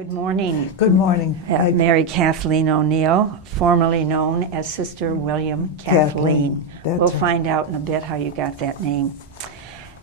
Good morning. Good morning. Mary Kathleen O'Neill, formerly known as Sister William Kathleen. We'll find out in a bit how you got that name.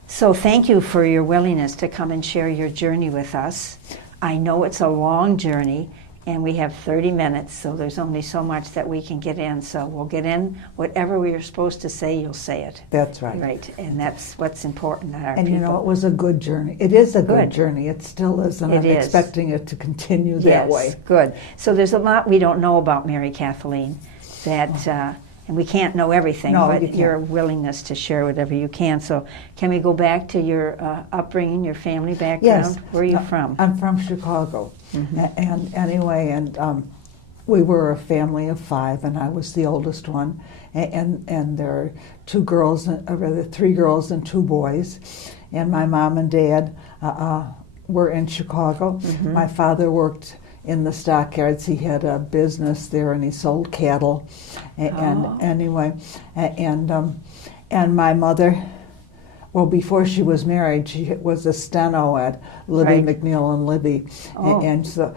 So thank you for your willingness to come and share your journey with us. I know it's a long journey, and we have 30 minutes, so there's only so much that we can get in. So we'll get in whatever we are supposed to say, you'll say it. That's right. Right, and that's what's important to our And people. you know, it was a good journey. It is a good journey. It still is, and I'm expecting it to continue that way. Yes, good. So there's a lot we don't know about Mary Kathleen, that, and we can't know everything, but your willingness to share whatever you can. So can we go back to your upbringing, your family background? Yes. Where are you from? I'm from Chicago. And anyway, and we were a family of 5, and I was the oldest one. And there are 2 girls, or rather 3 girls and 2 boys. And my mom and dad were in Chicago. My father worked in the stockyards. He had a business there, and he sold cattle. And anyway, and my mother, well, before she was married, she was a steno at Libby McNeil and Libby, and so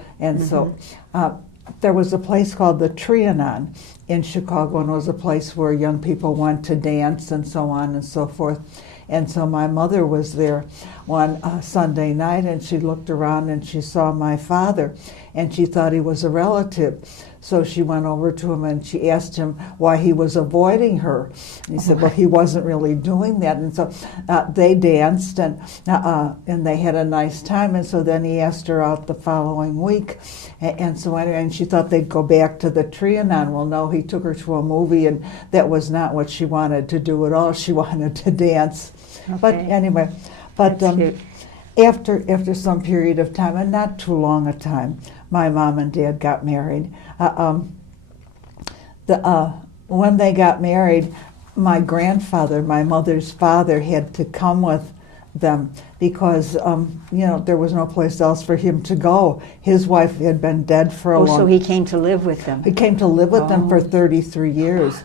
there was a place called the Trianon in Chicago, and it was a place where young people went to dance and so on and so forth. And so my mother was there one Sunday night, and she looked around and she saw my father, and she thought he was a relative. So she went over to him and she asked him why he was avoiding her. And he said, well, he wasn't really doing that. And so they danced and they had a nice time. And so then he asked her out the following week. And so anyway, and she thought they'd go back to the Trianon. Well, no, he took her to a movie, and that was not what she wanted to do at all. She wanted to dance. Okay. But anyway, after some period of time, and not too long a time, my mom and dad got married. When they got married, my grandfather, my mother's father, had to come with them because there was no place else for him to go. His wife had been dead for a long time. So he came to live with them. He came to live with them for 33 years.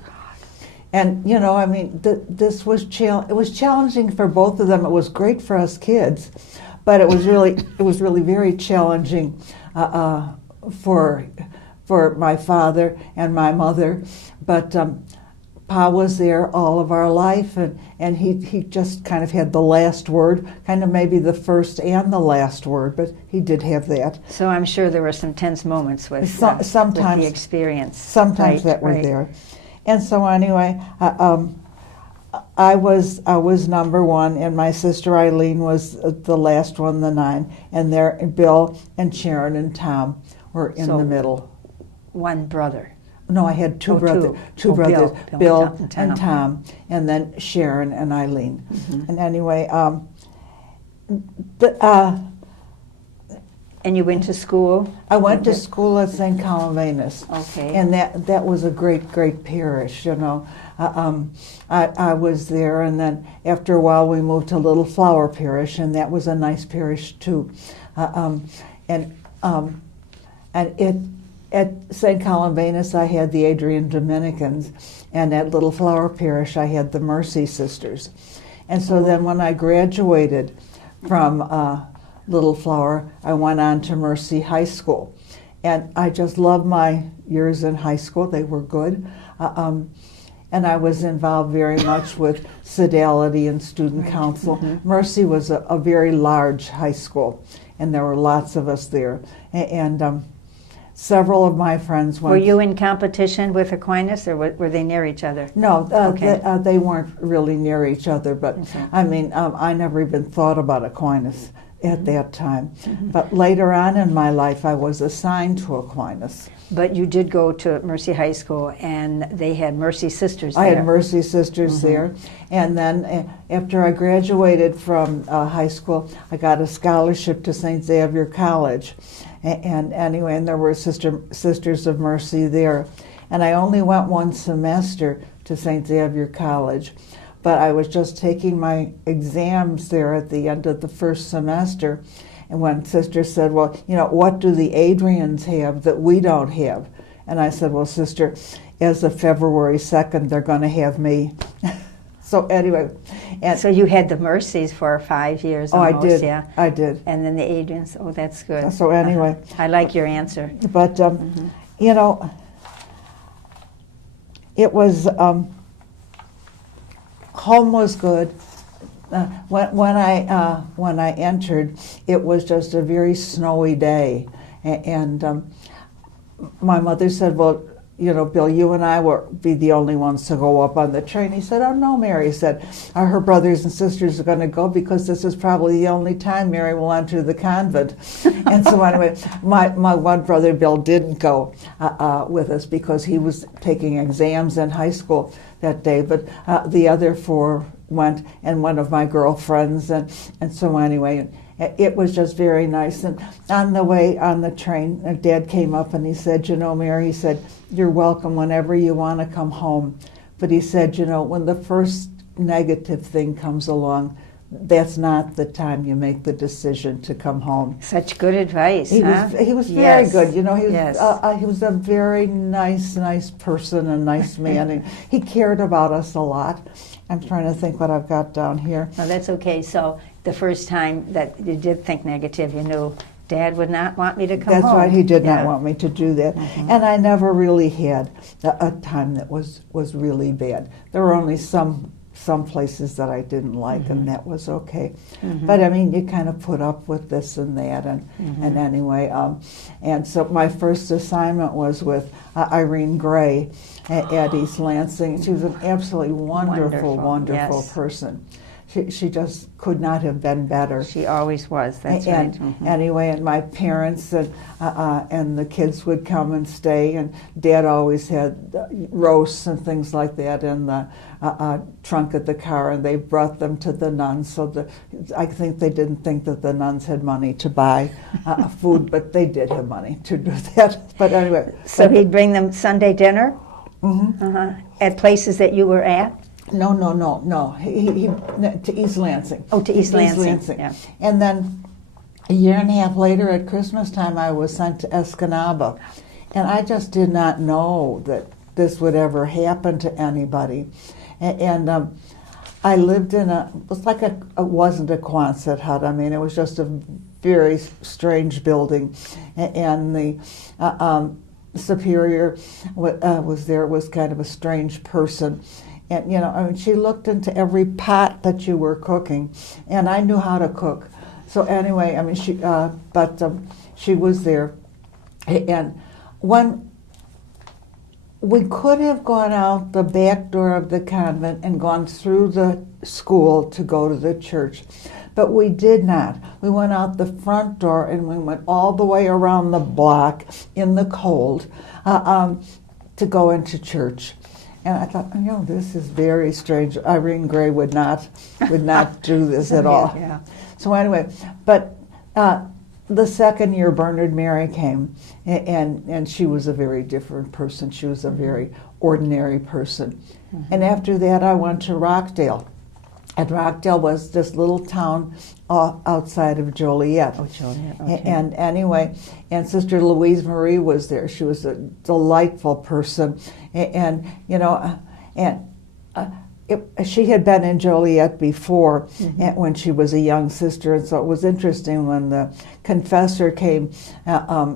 And this was it was challenging for both of them. It was great for us kids, but it was really very challenging for my father and my mother. But Pa was there all of our life, and he just kind of had the last word, kind of maybe the first and the last word, but he did have that. So I'm sure there were some tense moments with sometimes with the experience. Sometimes that were there. And so anyway, I was number 1, and my sister Eileen was the last one, the 9, and there Bill and Sharon and Tom were in the middle. One brother. No, I had 2 brothers. Two brothers, Bill and Tom, and then Sharon and Eileen. And anyway, and you went to school? I went to school at St. Columbanus. Okay. And that was a great parish, I was there, and then after a while we moved to Little Flower Parish, and that was a nice parish too. And at St. Columbanus I had the Adrian Dominicans, and at Little Flower Parish I had the Mercy Sisters. And so then when I graduated from Little Flower, I went on to Mercy High School. And I just loved my years in high school. They were good. And I was involved very much with Sodality and Student Council. Mercy was a very large high school, and there were lots of us there. And several of my friends went. Were you in competition with Aquinas, or were they near each other? No, they weren't really near each other, but I never even thought about Aquinas at that time. But later on in my life, I was assigned to Aquinas. But you did go to Mercy High School, and they had Mercy Sisters there. I had Mercy Sisters there. And then after I graduated from high school, I got a scholarship to St. Xavier College. And anyway, and there were Sisters of Mercy there. And I only went one semester to St. Xavier College. But I was just taking my exams there at the end of the first semester, and when Sister said, well, what do the Adrians have that we don't have? And I said, well, Sister, as of February 2nd, they're going to have me. So anyway, and so you had the Mercies for 5 years almost, I did. yeah. I did. And then the Adrians. Oh, that's good. So anyway, I like your answer. but you know, it was home was good. When I entered, it was just a very snowy day, and my mother said, "Well, you know, Bill, you and I will be the only ones to go up on the train." He said, "Oh no, Mary," said, "her brothers and sisters are going to go because this is probably the only time Mary will enter the convent." And so anyway, my one brother, Bill, didn't go with us because he was taking exams in high school that day, but the other four went, and one of my girlfriends, and so anyway, it was just very nice. And on the way on the train, Dad came up and he said, "You know, Mary," he said, "you're welcome whenever you want to come home." But he said, "You know, when the first negative thing comes along, that's not the time you make the decision to come home." Such good advice, He was very good. You know, he was a very nice person, a nice man, and he cared about us a lot. I'm trying to think what I've got down here. No, that's okay. So the first time that you did think negative, you knew Dad would not want me to come home. That's right. He did not want me to do that. And I never really had a time that was really bad. There were only some places that I didn't like, and that was okay. But I mean, you kind of put up with this and that, and anyway, and so my first assignment was with Irene Gray at East Lansing. She was an absolutely wonderful person. She just could not have been better. She always was. That's right. Anyway, and my parents and the kids would come and stay, and Dad always had roasts and things like that in the trunk of the car, and they brought them to the nuns. So I think they didn't think that the nuns had money to buy food, but they did have money to do that. But anyway. So he'd bring them Sunday dinner at places that you were at? No. He to East Lansing. Oh, to East Lansing. Yeah. And then a year and a half later, at Christmas time, I was sent to Escanaba, and I just did not know that this would ever happen to anybody. And I lived in it wasn't a Quonset hut. I mean, it was just a very strange building, and the superior was there, was kind of a strange person. And, you know, I mean, she looked into every pot that you were cooking, and I knew how to cook. So anyway, I mean, she was there. And when we could have gone out the back door of the convent and gone through the school to go to the church, but we did not. We went out the front door, and we went all the way around the block in the cold to go into church. And I thought, you know, this is very strange. Irene Gray would not do this at all. Yeah. So anyway, but the second year Bernard Mary came, and she was a very different person. She was a very ordinary person. And after that, I went to Rockdale. And Rockdale was this little town outside of Joliet. Oh, Joliet, okay. And anyway, and Sister Louise Marie was there. She was a delightful person. And you know, she had been in Joliet before when she was a young sister. And so it was interesting when the confessor came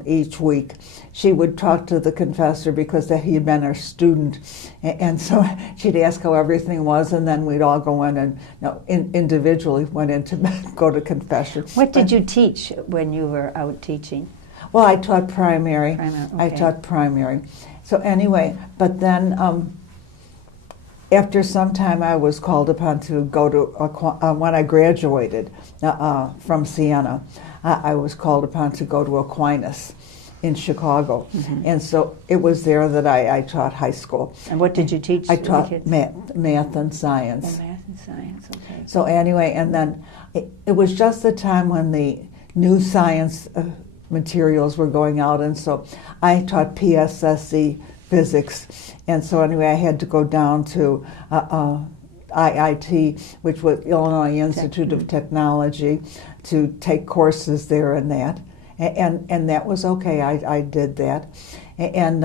each week. She would talk to the confessor because he had been her student, and so she'd ask how everything was, and then we'd all go in and individually went in to go to confession. What did you teach when you were out teaching? Well, I taught primary. Okay. I taught primary. So anyway, but then after some time, I was called upon to go to when I graduated from Siena. I was called upon to go to Aquinas in Chicago, and so it was there that I taught high school. And what did you teach? I taught math and science. Oh, math and science, okay. So anyway, and then it was just the time when the new science materials were going out, and so I taught PSSE physics, and so anyway, I had to go down to IIT, which was Illinois Institute of Technology, to take courses there and that. And that was okay. I did that. And,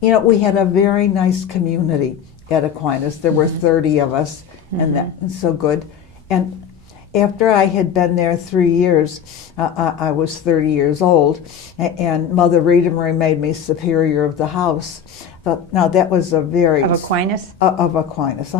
you know, we had a very nice community at Aquinas. There were 30 of us, and that was so good. And after I had been there 3 years, I was 30 years old, and Mother Redemery made me superior of the house. But now that was a very... Of Aquinas? Of Aquinas,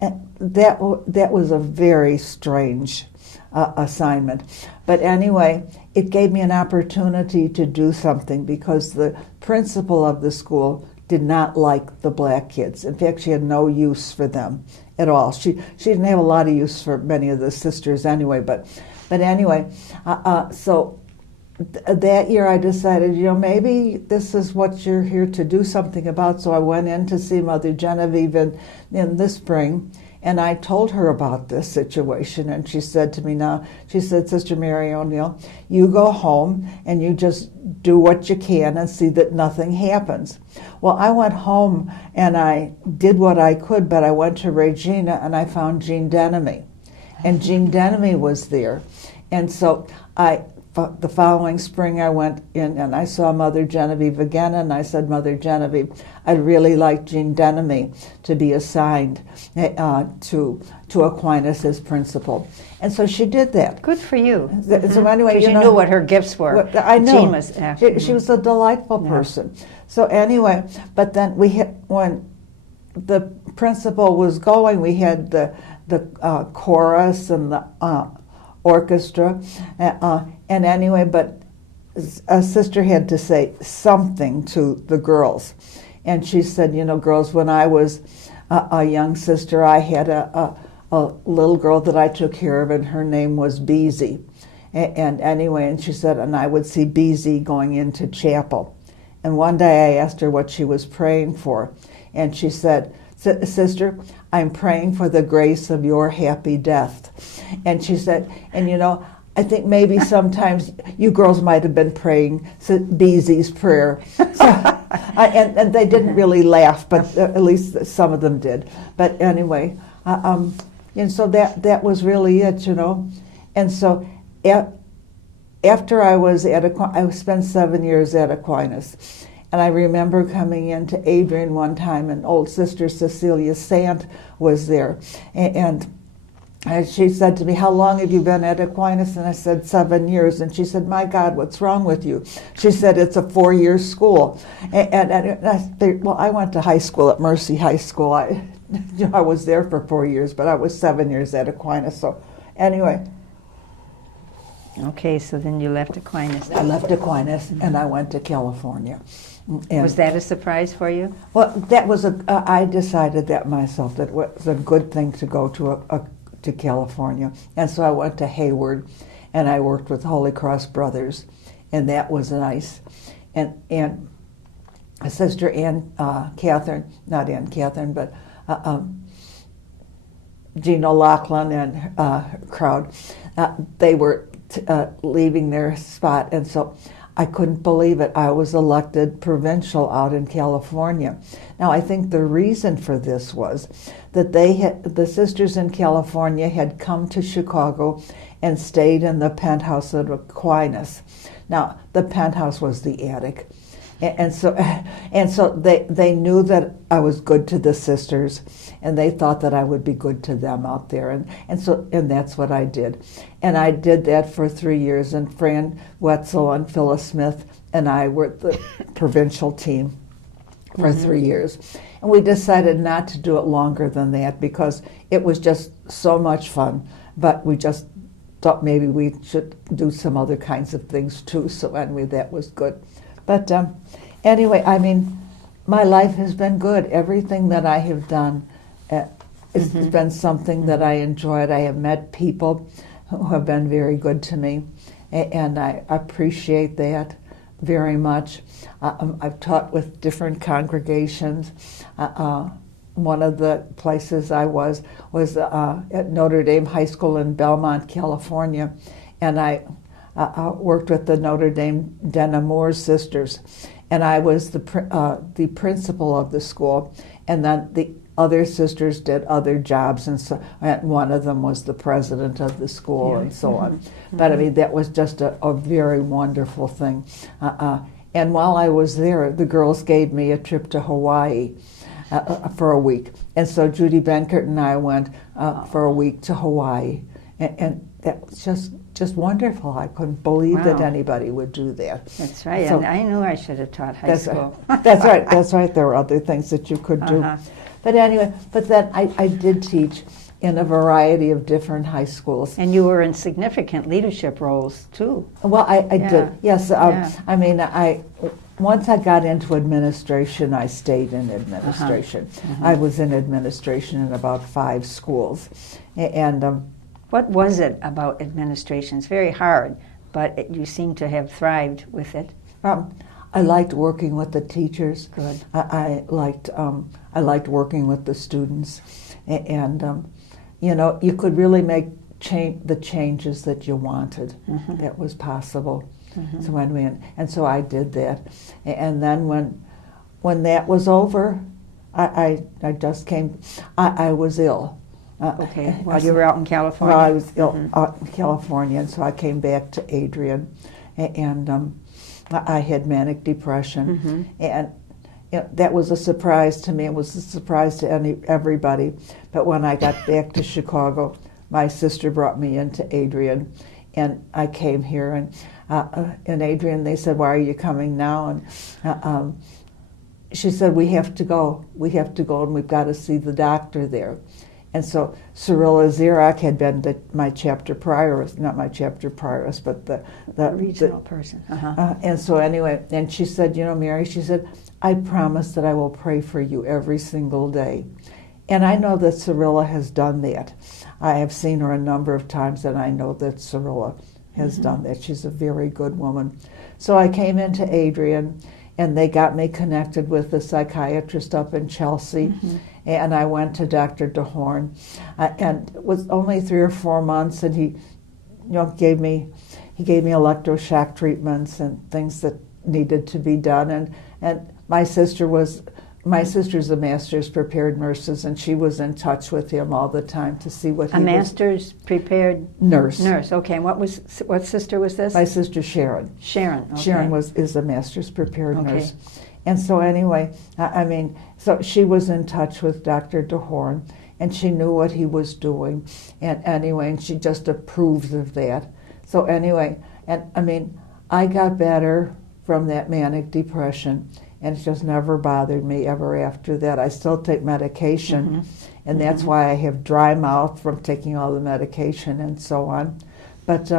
And that was a very strange assignment. But anyway, it gave me an opportunity to do something because the principal of the school did not like the black kids. In fact, she had no use for them at all. She didn't have a lot of use for many of the sisters anyway. But anyway, so that year I decided, maybe this is what you're here to do something about. So I went in to see Mother Genevieve in the spring, and I told her about this situation, and she said to me, Sister Mary O'Neill, you go home and you just do what you can and see that nothing happens. Well, I went home and I did what I could, but I went to Regina and I found Jean Denemy. And Jean Denemy was there. And so the following spring I went in and I saw Mother Genevieve again, and I said, Mother Genevieve, I'd really like Jean Denemy to be assigned to Aquinas as principal. And so she did that. Good for you. So anyway, you knew what her gifts were. I know. Jean was, she was a delightful person. So anyway, but then when the principal was going, we had the chorus and the orchestra, and anyway, but a sister had to say something to the girls, and she said, girls, when I was a young sister, I had a little girl that I took care of, and her name was Beezy, and anyway, and she said, and I would see Beezy going into chapel, and one day I asked her what she was praying for, and she said, Sister, I'm praying for the grace of your happy death. And she said, and I think maybe sometimes you girls might have been praying Beezy's prayer. So, and they didn't really laugh, but at least some of them did. But anyway, and so that was really it, And so after I was I spent 7 years at Aquinas. And I remember coming into Adrian one time, and old Sister Cecilia Sant was there. And she said to me, how long have you been at Aquinas? And I said, 7 years. And she said, my God, what's wrong with you? She said, it's a 4-year school. And I said, well, I went to high school at Mercy High School. I was there for 4 years, but I was 7 years at Aquinas. So anyway. Okay, so then you left Aquinas. I left Aquinas, and I went to California. And was that a surprise for you? Well, that was I decided that myself, that it was a good thing to go to California. And so I went to Hayward, and I worked with Holy Cross Brothers, and that was nice. And Sister Catherine, not Ann Catherine, but Gina Lachlan and her crowd, they were leaving their spot, and so I couldn't believe it. I was elected provincial out in California. Now, I think the reason for this was that the sisters in California had come to Chicago and stayed in the penthouse at Aquinas. Now, the penthouse was the attic. And so they knew that I was good to the sisters, and they thought that I would be good to them out there, and that's what I did, and I did that for 3 years. And Fran Wetzel and Phyllis Smith and I were the provincial team for 3 years, and we decided not to do it longer than that because it was just so much fun. But we just thought maybe we should do some other kinds of things too. So anyway, that was good. But anyway, I mean, my life has been good. Everything that I have done has been something that I enjoyed. I have met people who have been very good to me, and I appreciate that very much. I've taught with different congregations. One of the places I was at Notre Dame High School in Belmont, California, and I worked with the Notre Dame Den Amour sisters, and I was the principal of the school, and then the other sisters did other jobs, and one of them was the president of the school, and so on. But I mean, that was just a very wonderful thing. And while I was there, the girls gave me a trip to Hawaii. for a week. And so Judy Benkert and I went for a week to Hawaii. And that was just wonderful. I couldn't believe that anybody would do that. That's right. So, and I knew I should have taught high school. That's right. That's right. There were other things that you could do. But anyway, but then I did teach in a variety of different high schools. And you were in significant leadership roles, too. Well, I did. Yes. I mean, once I got into administration, I stayed in administration. I was in administration in about 5 schools. And what was it about administration? It's very hard, but you seem to have thrived with it. I liked working with the teachers. Good. I liked working with the students, and you know, you could really make the changes that you wanted. That was possible. So anyway, and so I did that, and then when that was over, I just came. I was ill. Okay, while you were out in California? Well, I was ill out in California, and so I came back to Adrian, and I had manic depression, and you know, that was a surprise to me. It was a surprise to everybody. But when I got back to Chicago, my sister brought me into Adrian, and I came here, and Adrian, they said, "Why are you coming now?" And she said, "We have to go. We have to go, and we've got to see the doctor there." And so Cyrilla Zirak had been my chapter priorist, not my chapter priorist, but the regional person. And so anyway, and she said, "You know, Mary," she said, "I promise that I will pray for you every single day." And I know that Cyrilla has done that. I have seen her a number of times, and I know that Cyrilla has done that. She's a very good woman. So I came into Adrian, and they got me connected with a psychiatrist up in Chelsea. And I went to Dr. DeHorn, and it was only 3 or 4 months, and he gave me electroshock treatments and things that needed to be done. And my sister's a master's prepared nurse, and she was in touch with him all the time to see what he was. A master's prepared nurse. Nurse. Okay. And what sister was this? My sister Sharon. Sharon. Okay. Sharon is a master's prepared nurse. And so anyway, so she was in touch with Dr. DeHorn, and she knew what he was doing, and she just approved of that. So anyway, I got better from that manic depression, and it just never bothered me ever after that. I still take medication, and that's why I have dry mouth from taking all the medication and so on. But,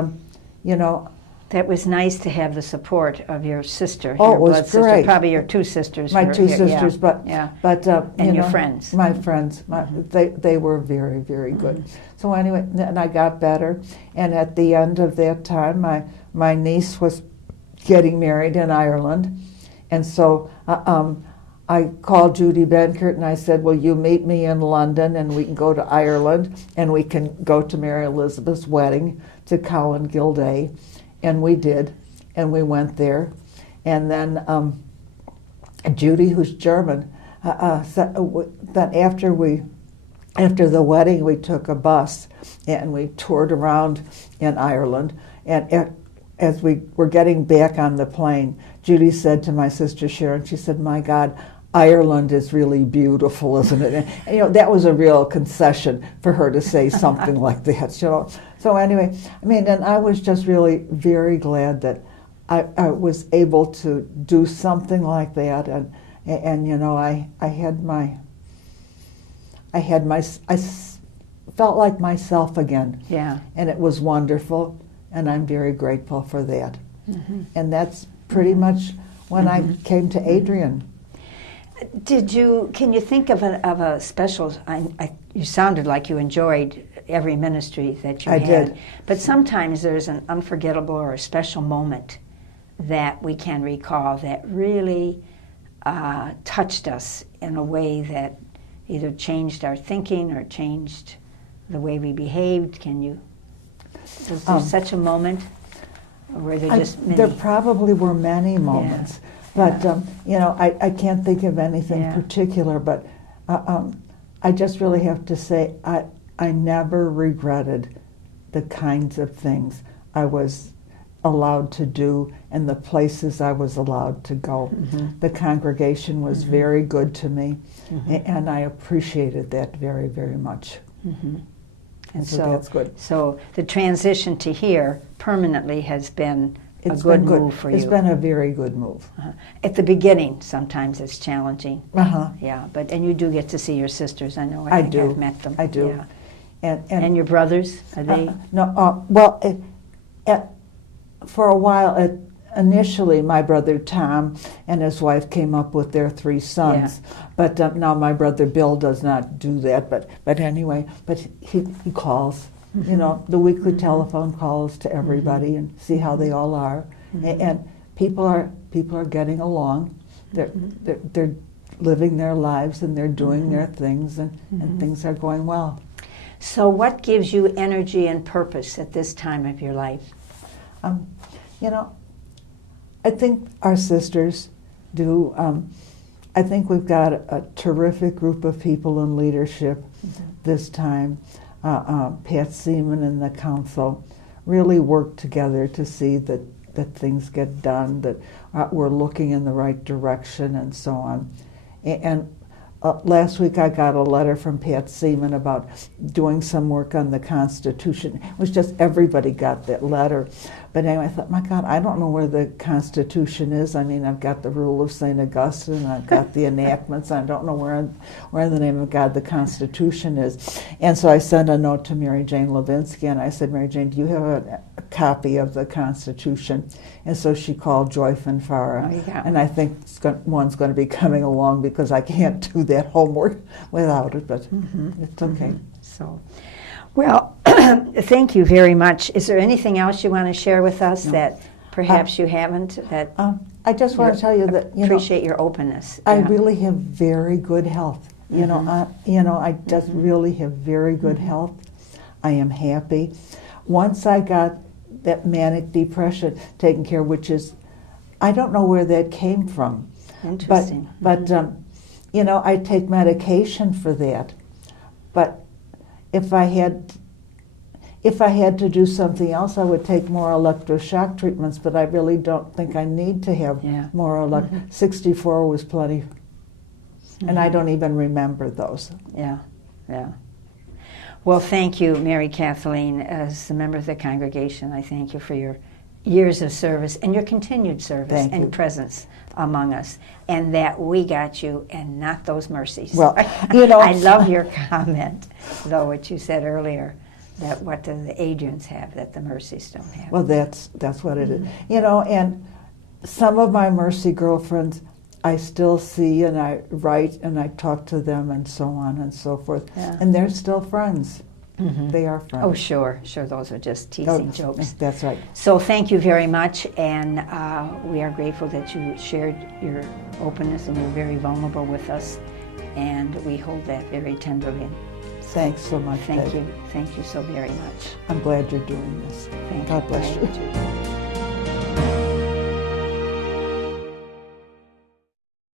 that was nice to have the support of your sister. Oh, your it was blood great. Sister, probably your 2 sisters. My 2 sisters, yeah. but and your friends. My friends, they were very, very good. So anyway, and I got better. And at the end of that time, my niece was getting married in Ireland, and so I called Judy Benkert and I said, "Will you meet me in London, and we can go to Ireland, and we can go to Mary Elizabeth's wedding to Cowan Gilday." And we did, and we went there. And then Judy, who's German, then after the wedding, we took a bus and we toured around in Ireland. And as we were getting back on the plane, Judy said to my sister Sharon, she said, "My God, Ireland is really beautiful, isn't it?" And, that was a real concession for her to say something like that. So anyway, and I was just really very glad that I was able to do something like that, and I felt like myself again. Yeah. And it was wonderful, and I'm very grateful for that. And that's pretty much when I came to Adrian. Can you think of a special, you sounded like you enjoyed every ministry that you had. I did. But sometimes there's an unforgettable or a special moment that we can recall that really touched us in a way that either changed our thinking or changed the way we behaved. Was there such a moment? Or were there just many? There probably were many moments. But, I can't think of anything particular, but I just really have to say I never regretted the kinds of things I was allowed to do and the places I was allowed to go. The congregation was very good to me, and I appreciated that very, very much. And so that's good. So the transition to here permanently has been It's a good been move for you. It's been a very good move. At the beginning, sometimes it's challenging. Uh-huh. Yeah, and you do get to see your sisters. I know. I think do. I've met them. I do. Yeah. And your brothers, are they? For a while, initially, my brother Tom and his wife came up with their 3 sons. Yeah. But now my brother Bill does not do that. But anyway, he calls. You know, the weekly telephone calls to everybody and see how they all are. And people are getting along. They're living their lives and they're doing their things, and things are going well. So what gives you energy and purpose at this time of your life? You know, I think our sisters do. I think we've got a terrific group of people in leadership this time. Pat Seaman and the council really work together to see that things get done, that we're looking in the right direction, and so on. And last week I got a letter from Pat Seaman about doing some work on the Constitution. It was just everybody got that letter. But anyway, I thought, my God, I don't know where the Constitution is. I mean, I've got the Rule of St. Augustine, and I've got the enactments. I don't know where in the name of God the Constitution is. And so I sent a note to Mary Jane Levinsky, and I said, Mary Jane, do you have a copy of the Constitution? And so she called Joy Fanfara, and I think one's going to be coming along because I can't do that homework without it, but it's okay. So, well, thank you very much. Is there anything else you want to share with us that perhaps you haven't? That I just want to tell you that appreciate your openness. I really have very good health. I just really have very good health. I am happy. Once I got that manic depression taken care of, which is, I don't know where that came from. Interesting. But I take medication for that. But if I had to do something else, I would take more electroshock treatments, but I really don't think I need to have more 64 was plenty. And I don't even remember those. Yeah. Well, thank you, Mary Kathleen. As a member of the congregation, I thank you for your years of service and your continued service and presence among us, and that we got you and not those mercies. Well, I love your comment, though, what you said earlier, that what do the Adrians have that the mercies don't have. Well, that's what it is. And some of my mercy girlfriends I still see, and I write and I talk to them and so on and so forth. Yeah. And they're still friends. They are friends. Oh, sure. Those are just teasing jokes. That's right. So thank you very much, and we are grateful that you shared your openness and you're very vulnerable with us, and we hold that very tenderly. Thanks so much. Thank you. Thank you so very much. I'm glad you're doing this. Thank you. God bless you.